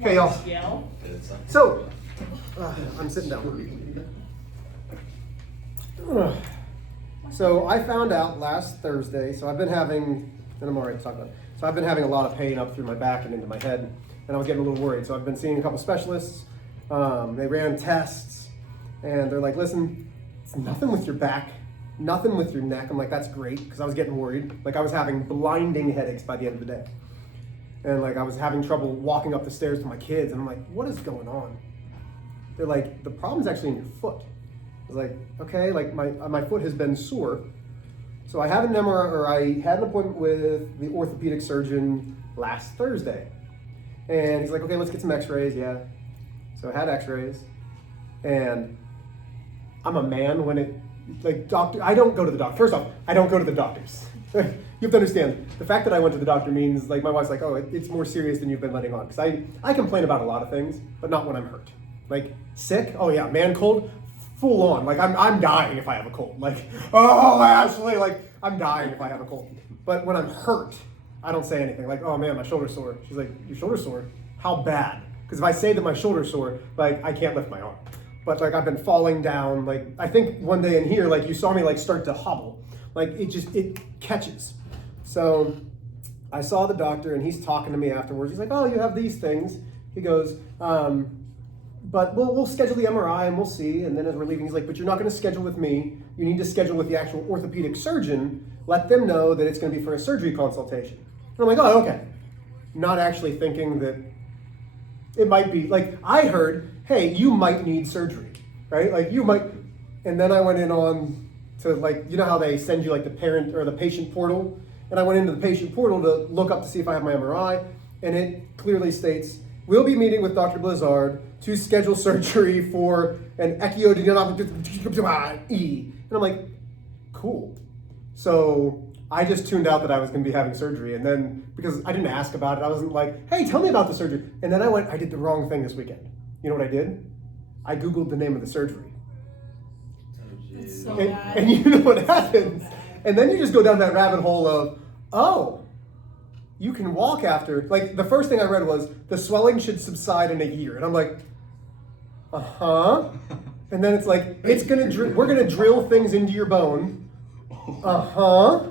Okay, y'all. So, I'm sitting down. So I found out last Thursday, so I've been having, and I'm already talking about it. So I've been having a lot of pain up through my back and into my head, and I was getting a little worried. So I've been seeing a couple specialists. They ran tests, and they're like, listen, it's nothing with your back, nothing with your neck. I'm like, that's great, because I was getting worried. Like I was having blinding headaches by the end of the day. And like I was having trouble walking up the stairs to my kids, and I'm like, what is going on? They're like, the problem's actually in your foot. I was like, okay, like my foot has been sore. So I had an MRI, or I had an appointment with the orthopedic surgeon last Thursday. And he's like, okay, let's get some x-rays, yeah. So I had x-rays, and I'm a man when it, like doctor, I don't go to the doctor. First off, I don't go to the doctors. You have to understand, the fact that I went to the doctor means, like my wife's like, oh, it's more serious than you've been letting on. Because I complain about a lot of things, but not when I'm hurt. Like sick, oh yeah, man cold, full on. Like I'm dying if I have a cold. Like, oh Ashley, like I'm dying if I have a cold. But when I'm hurt, I don't say anything. Like, oh man, my shoulder's sore. She's like, your shoulder's sore? How bad? Because if I say that my shoulder's sore, like I can't lift my arm. But like I've been falling down. Like I think one day in here, like you saw me like start to hobble. Like it catches. So I saw the doctor, and he's talking to me afterwards. He's like, oh, you have these things. He goes, but we'll schedule the MRI and we'll see. And then as we're leaving, he's like, but you're not going to schedule with me. You need to schedule with the actual orthopedic surgeon. Let them know that it's going to be for a surgery consultation. And I'm like, oh, okay. Not actually thinking that it might be, like I heard, hey, you might need surgery, right? Like you might, and then I went in on to like, you know how they send you like the parent or the patient portal? And I went into the patient portal to look up to see if I have my MRI. And it clearly states, we'll be meeting with Dr. Blizzard to schedule surgery for an echiodynamic. And I'm like, cool. So I just tuned out that I was going to be having surgery. And then, because I didn't ask about it, I wasn't like, hey, tell me about the surgery. And then I did the wrong thing this weekend. You know what I did? I Googled the name of the surgery. That's so bad. And you know what happens? And then you just go down that rabbit hole of, oh, you can walk after. Like the first thing I read was, the swelling should subside in a year. And I'm like, uh-huh. And then it's like, we're gonna drill things into your bone. Uh-huh.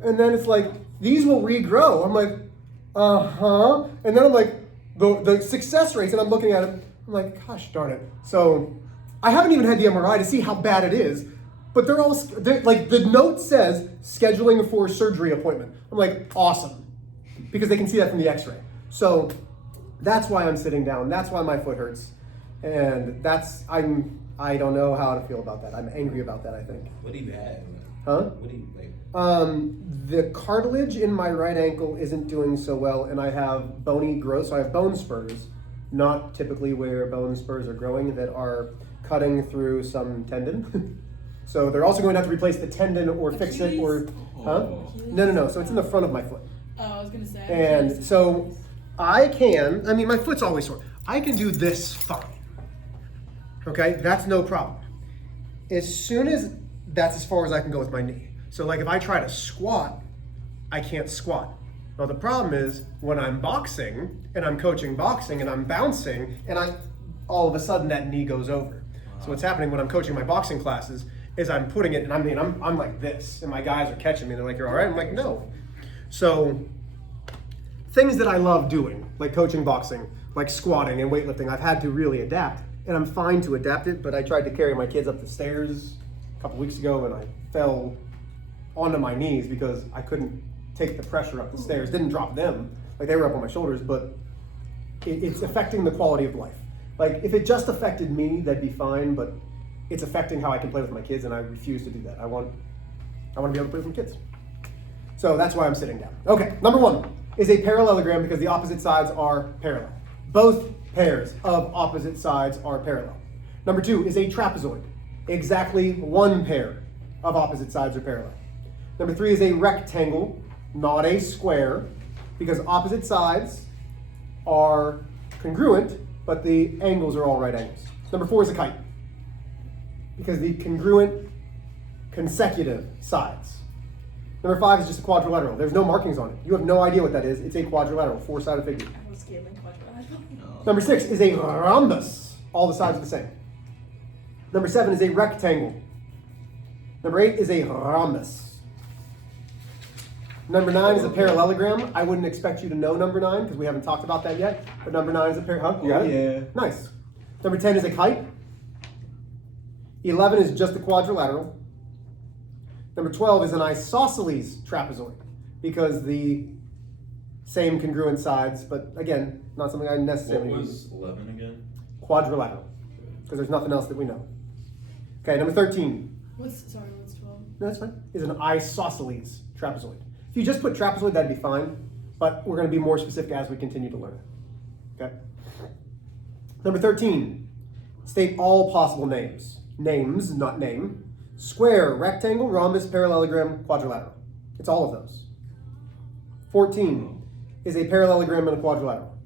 And then it's like, these will regrow. I'm like, uh-huh. And then I'm like, the success rates, and I'm looking at it, I'm like, gosh darn it. So I haven't even had the MRI to see how bad it is, but they're like, the note says scheduling for surgery appointment. I'm like, awesome. Because they can see that from the x-ray. So that's why I'm sitting down. That's why my foot hurts. And I don't know how to feel about that. I'm angry about that, I think. What do you have? Huh? What do you like? The cartilage in my right ankle isn't doing so well, and I have bony growth. So I have bone spurs, not typically where bone spurs are growing, that are cutting through some tendon. So they're also going to have to replace the tendon or fix it, or huh? No. So it's in the front of my foot. Oh, I was gonna say. And so my foot's always sore. I can do this fine. Okay, that's no problem. As soon as that's as far as I can go with my knee. So like if I try to squat, I can't squat. Now the problem is when I'm boxing and I'm coaching boxing and I'm bouncing and all of a sudden that knee goes over. So what's happening when I'm coaching my boxing classes is I'm putting it, and I'm like this, and my guys are catching me. They're like, you're all right? I'm like, no. So things that I love doing, like coaching boxing, like squatting and weightlifting, I've had to really adapt, and I'm fine to adapt it, but I tried to carry my kids up the stairs a couple weeks ago, and I fell onto my knees because I couldn't take the pressure up the stairs. Didn't drop them, like they were up on my shoulders, but it's affecting the quality of life. Like if it just affected me, that'd be fine, but it's affecting how I can play with my kids, and I refuse to do that. I want to be able to play with my kids. So that's why I'm sitting down. Okay, number one is a parallelogram because the opposite sides are parallel. Both pairs of opposite sides are parallel. Number two is a trapezoid. Exactly one pair of opposite sides are parallel. Number three is a rectangle, not a square, because opposite sides are congruent, but the angles are all right angles. Number four is a kite, because the congruent consecutive sides. Number 5 is just a quadrilateral. There's no markings on it. You have no idea what that is. It's a quadrilateral, 4-sided figure. I was scared like quadrilateral. Number 6 is a rhombus. All the sides are the same. Number 7 is a rectangle. Number 8 is a rhombus. Number 9 is a parallelogram. I wouldn't expect you to know number 9 because we haven't talked about that yet. But number 9 is a You got it? Yeah. Nice. Number 10 is a kite. 11 is just a quadrilateral. Number 12 is an isosceles trapezoid because the same congruent sides, but again, not something I What necessarily was 11 again? Quadrilateral, because there's nothing else that we know. Okay, number 13. What's 12? No, that's fine. Is an isosceles trapezoid. If you just put trapezoid, that'd be fine, but we're going to be more specific as we continue to learn it. Okay. Number 13. State all possible names. Names, not name. Square, rectangle, rhombus, parallelogram, quadrilateral. It's all of those. 14 is a parallelogram and a quadrilateral.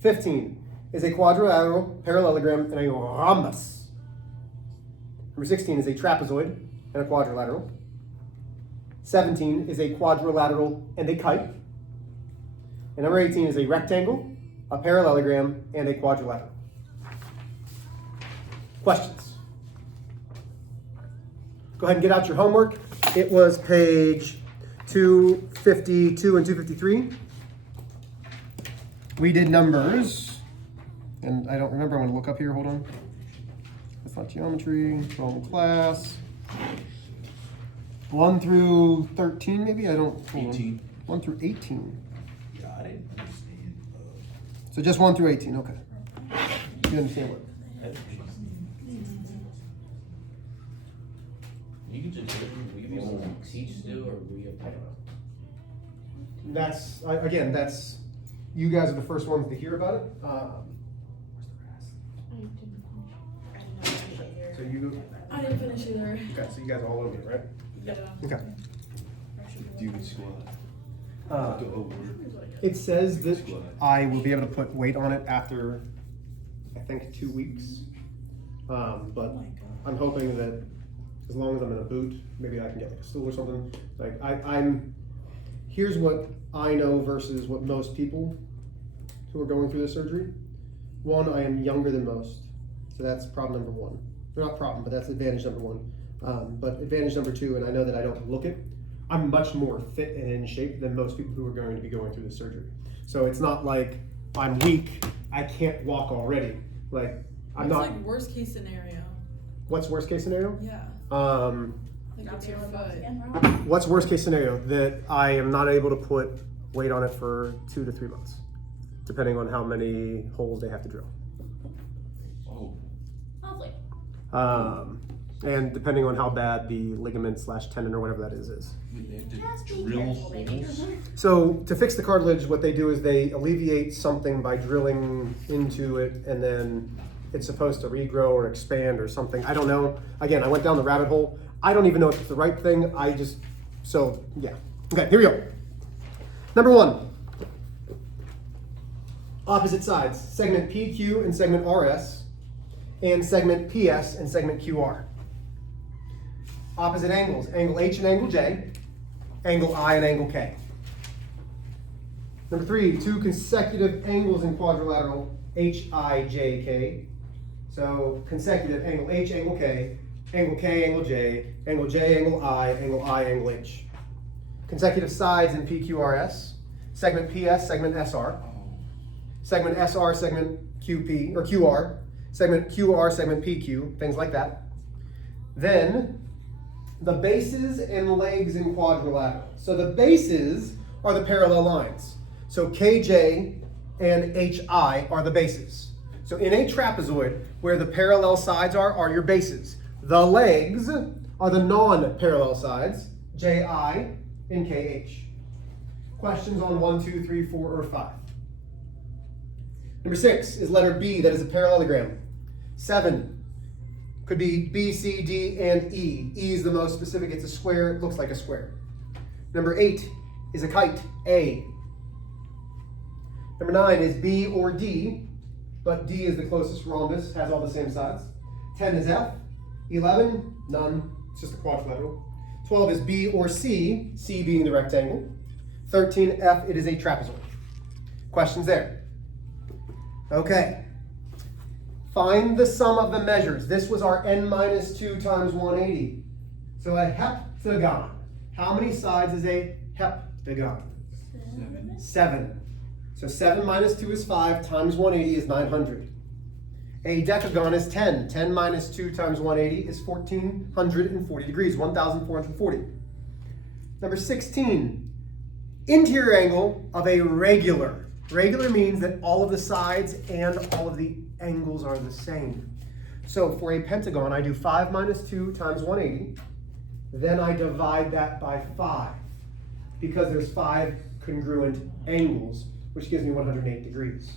15 is a quadrilateral, parallelogram, and a rhombus. Number 16 is a trapezoid and a quadrilateral. 17 is a quadrilateral and a kite. And number 18 is a rectangle, a parallelogram, and a quadrilateral. Questions? Go ahead and get out your homework. It was page 252 and 253. We did numbers, and I don't remember. I'm going to look up here. Hold on. That's not geometry. Wrong class. 1 through 13, maybe? I don't. hold on. 18. 1 through 18. Yeah, I didn't understand. So just 1 through 18. Okay. You understand what? You can just we can use teach still, or we have. I don't know. That's again. That's you guys are the first ones to hear about it. So you. I didn't finish either. Okay. So you guys are all over it, right? Yeah. Okay. Do the squat. Uh, Do over. It says that I will be able to put weight on it after, I think, 2 weeks. But I'm hoping that as long as I'm in a boot, maybe I can get like a stool or something. Like I'm. Here's what I know versus what most people who are going through this surgery. 1, I am younger than most, so that's problem number 1. Or not problem, but that's advantage number 1. But advantage number 2, and I know that I don't look it. I'm much more fit and in shape than most people who are going to be going through this surgery. So it's not like I'm weak, I can't walk already. Like I'm not. It's like worst case scenario. What's worst case scenario? Yeah. Like it's your foot. What's worst case scenario? That I am not able to put weight on it for 2 to 3 months, depending on how many holes they have to drill. Oh. Lovely. And depending on how bad the ligament / tendon or whatever that is. They have to drill holes. So to fix the cartilage, what they do is they alleviate something by drilling into it, and then it's supposed to regrow or expand or something. I don't know. Again, I went down the rabbit hole. I don't even know if it's the right thing. So yeah. Okay, here we go. Number 1. Opposite sides, segment PQ and segment RS, and segment PS and segment QR. Opposite angles, angle H and angle J, angle I and angle K. Number 3, 2 consecutive angles in quadrilateral, HIJK. So consecutive angle H, angle K, angle K, angle J, angle J, angle I, angle H. Consecutive sides in PQRS, segment PS, segment SR. Segment SR, segment QP, or QR, segment QR, segment PQ, things like that. Then, the bases and legs in quadrilateral. So the bases are the parallel lines. So KJ and HI are the bases. So in a trapezoid, where the parallel sides are your bases. The legs are the non-parallel sides, JI and KH. Questions on 1, 2, 3, 4, or 5? Number 6 is letter B, that is a parallelogram. 7 could be B, C, D, and E. E is the most specific, it's a square, it looks like a square. Number 8 is a kite, A. Number 9 is B or D, but D is the closest rhombus, has all the same sides. 10 is F. 11, none, it's just a quadrilateral. 12 is B or C, C being the rectangle. 13, F, it is a trapezoid. Questions there? Okay. Find the sum of the measures. This was our n minus 2 times 180. So a heptagon. How many sides is a heptagon? 7. So 7 minus 2 is 5 times 180 is 900. A decagon is 10. 10 minus 2 times 180 is 1440 degrees, 1440. Number 16, interior angle of a regular. Regular means that all of the sides and all of the angles are the same. So for a pentagon, I do 5 minus 2 times 180. Then I divide that by 5 because there's 5 congruent angles, which gives me 108 degrees.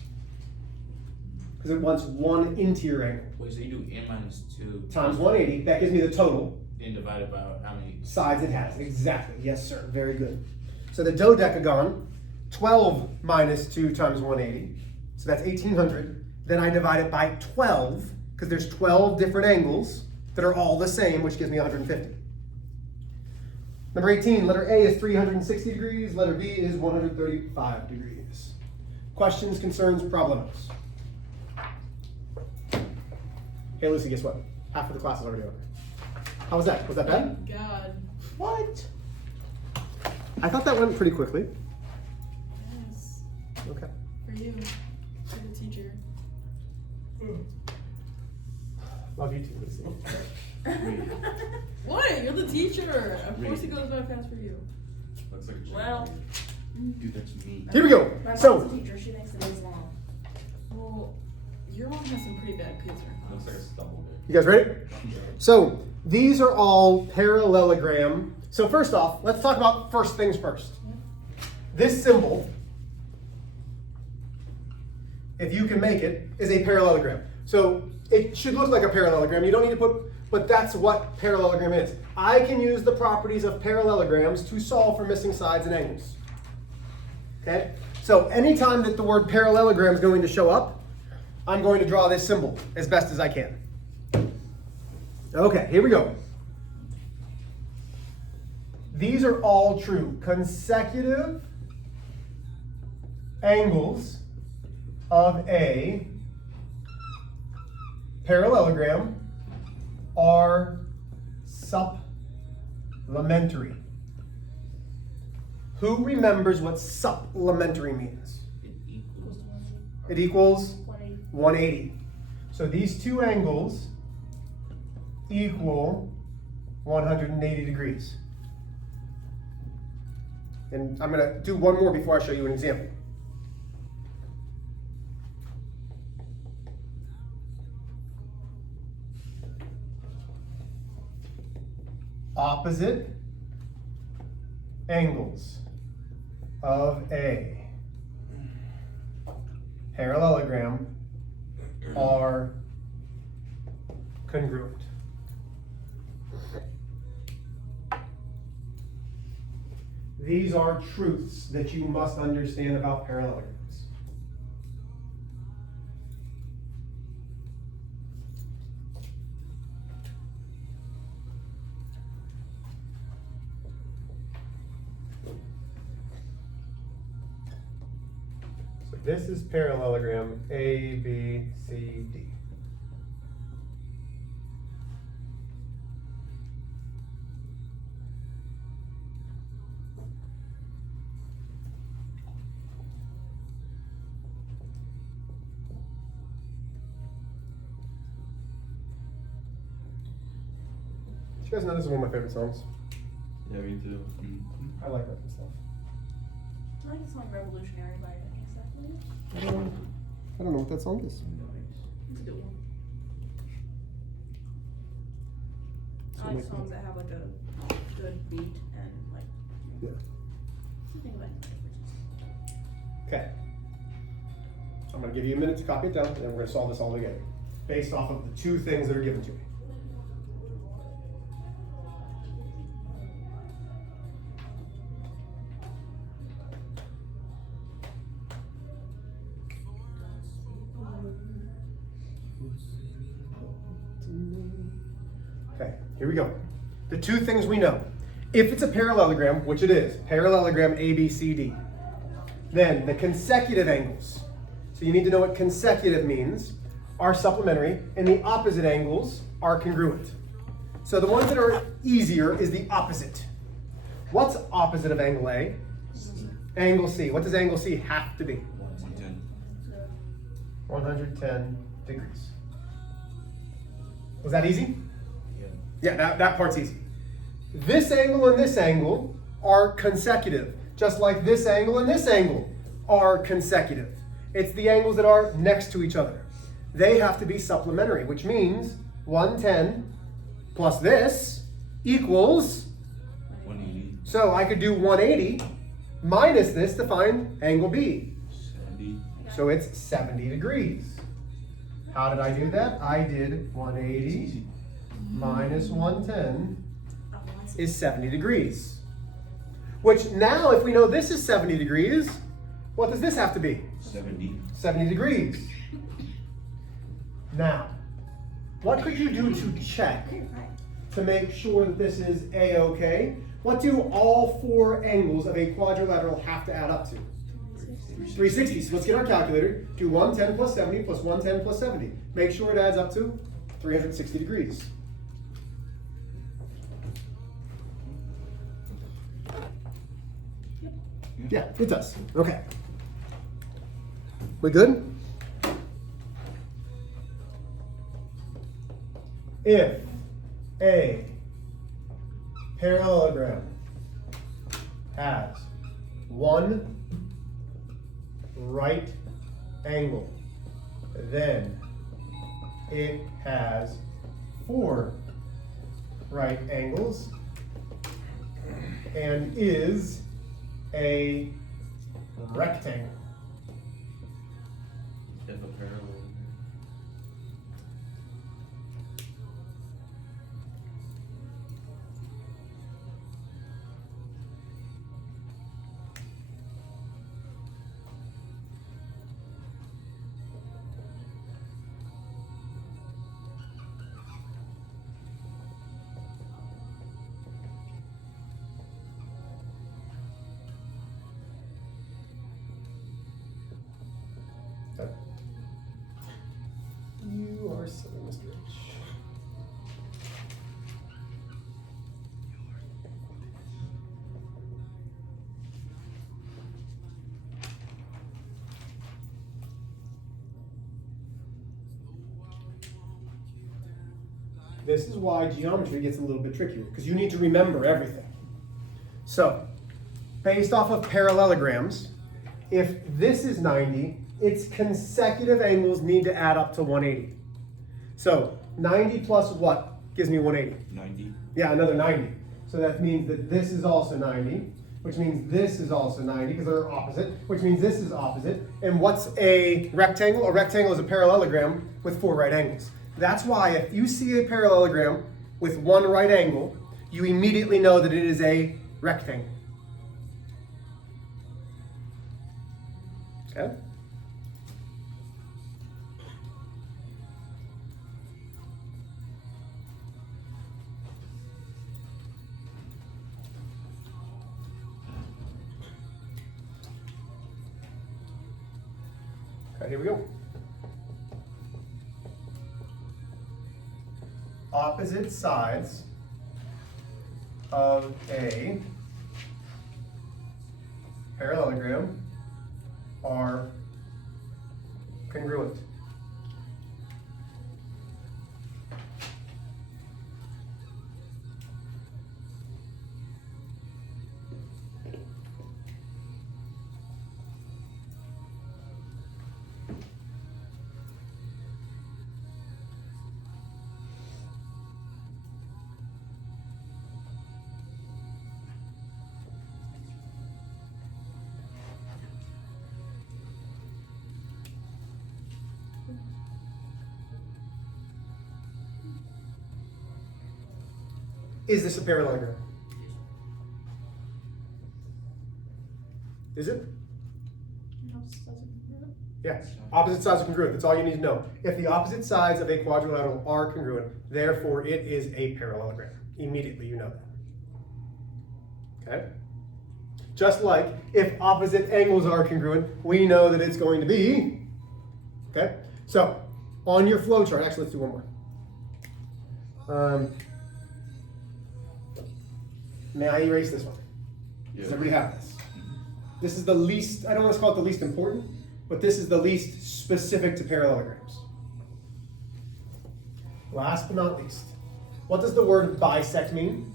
Because it wants one interior angle. Wait, so you do n minus 2 Times 180, that gives me the total. then divided by how many? Sides it has, exactly. Yes, sir, very good. So the dodecagon, 12 minus 2 times 180, so that's 1800. Then I divide it by 12, because there's 12 different angles that are all the same, which gives me 150. Number 18, letter A is 360 degrees, letter B is 135 degrees. Questions, concerns, problems? Hey Lucy, guess what? Half of the class is already over. How was that? Was that bad? Thank God. What? I thought that went pretty quickly. Yes. Okay. For you. For the teacher. Love you too, Lucy. What? You're the teacher. Of course it goes by fast for you. Looks like a Well. Dude, that's me. Here we go. My So, mom's a teacher, she makes the days long. Well, your mom has some pretty bad kids in her Looks like a house. stubble bit. you guys ready? So, these are all parallelogram. So first off, let's talk about first things first. This symbol, if you can make it, is a parallelogram. So it should look like a parallelogram. You don't need to put, but that's what parallelogram is. I can use the properties of parallelograms to solve for missing sides and angles. Okay? So anytime that the word parallelogram is going to show up, I'm going to draw this symbol as best as I can. Okay, here we go. These are all true. Consecutive angles of a parallelogram are supplementary. Who remembers what supplementary means? It equals. It equals 180. 180. So these two angles equal 180 degrees. And I'm going to do one more before I show you an example. Opposite angles of a parallelogram are congruent. These are truths that you must understand about parallelograms. So this is parallelogram A, B, C, D. You guys know this is one of my favorite songs. Yeah, me too. I like that stuff. I think it's like revolutionary by exactly. I don't know what that song is. It's a good one. So I like like songs that have like a good beat and like Yeah. Something about Okay. I'm going to give you a minute to copy it down, and then we're going to solve this all together, based off of the two things that are given to me. Okay, here we go. The two things we know. If it's a parallelogram, which it is, parallelogram ABCD, then the consecutive angles, so you need to know what consecutive means, are supplementary, and the opposite angles are congruent. So the ones that are easier is the opposite. What's opposite of angle A? Angle C. What does angle C have to be? 110. 110 degrees. Was that easy? Yeah. Yeah, that part's easy. This angle and this angle are consecutive, just like this angle and this angle are consecutive. It's the angles that are next to each other. They have to be supplementary, which means 110 plus this equals, 180. so I could do 180 minus this to find angle B. 70. So it's 70 degrees. How did I do that? I did 180 minus 110 is 70 degrees. Which now, if we know this is 70 degrees, what does this have to be? 70. 70 degrees. Now, what could you do to check to make sure that this is A-okay? What do all four angles of a quadrilateral have to add up to? 360. So let's get our calculator. Do 110 plus 70 plus 110 plus 70. Make sure it adds up to 360 degrees. Yeah, it does. Okay. We good? If a parallelogram has one right angle, then it has four right angles and is a rectangle. If a parallel. You are silly, Mr. H. This is why geometry gets a little bit trickier, because you need to remember everything. So, based off of parallelograms, if this is 90, its consecutive angles need to add up to 180. So 90 plus what gives me 180? 90. Yeah, another 90. So that means that this is also 90, which means this is also 90 because they're opposite, which means this is opposite. And what's a rectangle? A rectangle is a parallelogram with four right angles. That's why if you see a parallelogram with one right angle, you immediately know that it is a rectangle. Okay? Okay, here we go. Opposite sides of a parallelogram are congruent. Is this a parallelogram? Is it? Yeah. Opposite sides are congruent. That's all you need to know. If the opposite sides of a quadrilateral are congruent, therefore it is a parallelogram. Immediately you know that. Okay? Just like if opposite angles are congruent, we know that it's going to be, okay? So, on your flow chart, actually let's do one more. May I erase this one? Yeah. Does everybody have this? This is the least, I don't want to call it the least important, but this is the least specific to parallelograms. Last but not least, what does the word bisect mean?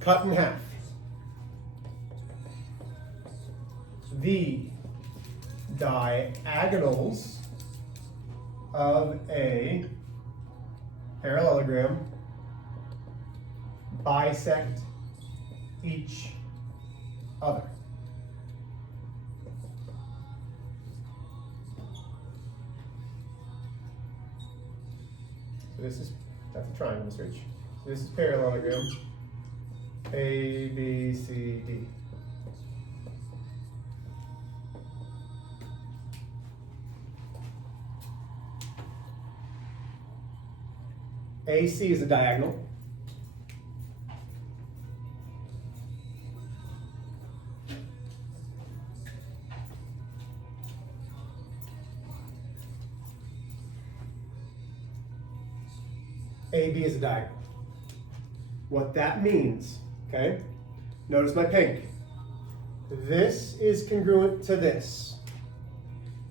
Cut in half. The diagonals of a parallelogram bisect each other. So that's a triangle, Mr. H. So this is parallelogram A, B, C, D. AC is a diagonal. AB is a diagonal. What that means, okay? Notice my pink. This is congruent to this.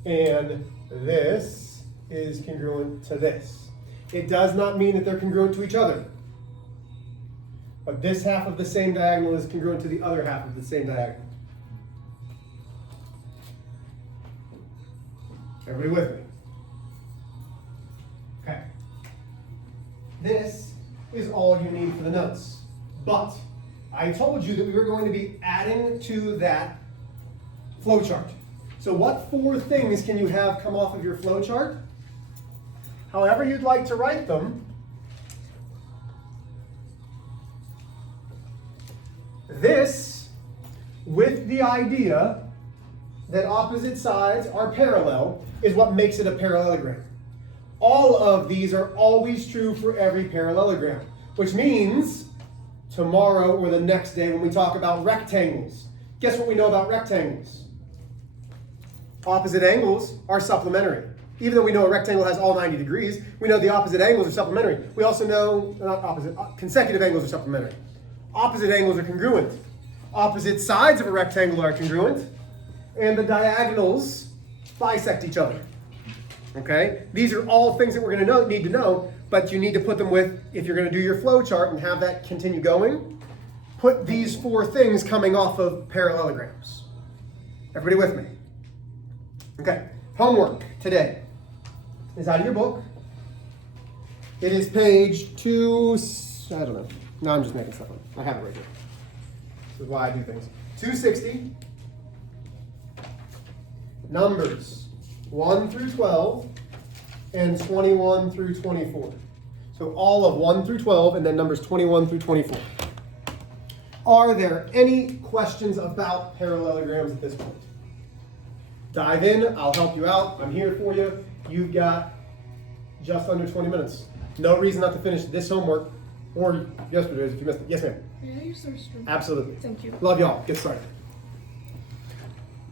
And this is congruent to this. It does not mean that they're congruent to each other. But this half of the same diagonal is congruent to the other half of the same diagonal. Everybody with me? Okay. This is all you need for the notes. But I told you that we were going to be adding to that flowchart. So what 4 things can you have come off of your flowchart? However you'd like to write them. This, with the idea that opposite sides are parallel, is what makes it a parallelogram. All of these are always true for every parallelogram, which means tomorrow or the next day when we talk about rectangles, guess what we know about rectangles? Opposite angles are supplementary. Even though we know a rectangle has all 90 degrees, we know the opposite angles are supplementary. We also know, not opposite, consecutive angles are supplementary. Opposite angles are congruent. Opposite sides of a rectangle are congruent. And the diagonals bisect each other. Okay? These are all things that we're going to need to know, but you need to put them with, if you're going to do your flow chart and have that continue going, put these 4 things coming off of parallelograms. Everybody with me? Okay. Homework today is out of your book. It is page 2, I don't know. No, I'm just making stuff up. I have it right here. This is why I do things. 260. Numbers 1 through 12 and 21 through 24. So all of 1 through 12 and then numbers 21 through 24. Are there any questions about parallelograms at this point? Dive in, I'll help you out. I'm here for you. You've got just under 20 minutes. No reason not to finish this homework or yesterday's if you missed it. Yes, ma'am. May I use the restroom? Absolutely. Thank you. Love y'all. Get started.